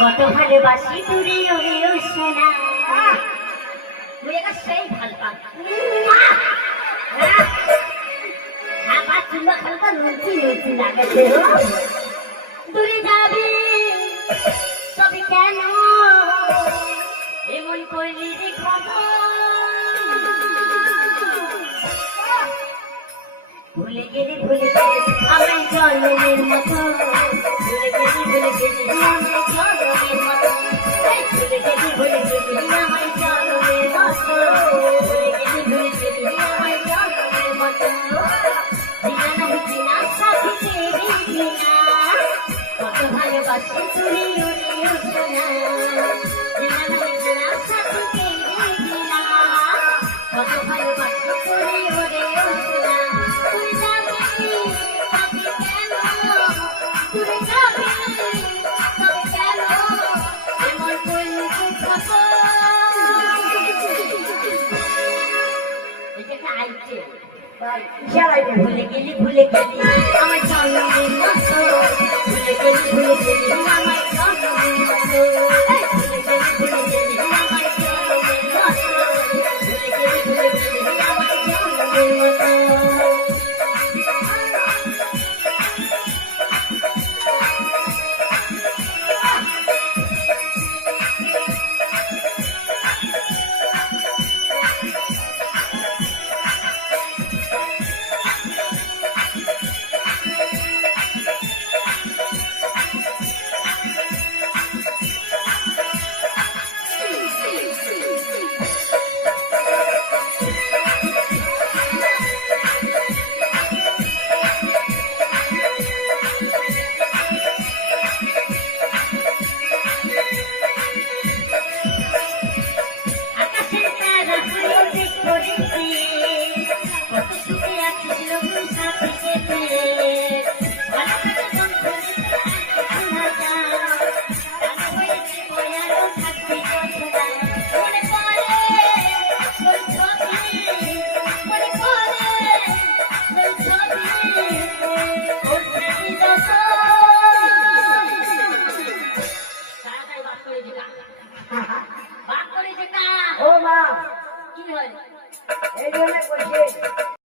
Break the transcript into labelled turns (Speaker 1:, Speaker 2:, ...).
Speaker 1: কত ভালোবাসি দূরে ওরে ও সোনা। একা সেই ভালো পা খাবার চুম্বা খালকা লুচি লুচি লাগাছে দূরে যাবি, তবে কেন? এমন করলি খবর। ভুলে গেলি ভুলে আমায় জন্মের মতো। ভুলে গেলি কত ভালোবাসি তুমি খেলায় ভুলে গেলি ভুলে গেলি। আমার জন্মদিন ভুলে গেলি ভুলে কি হয় এই জন্য বলছে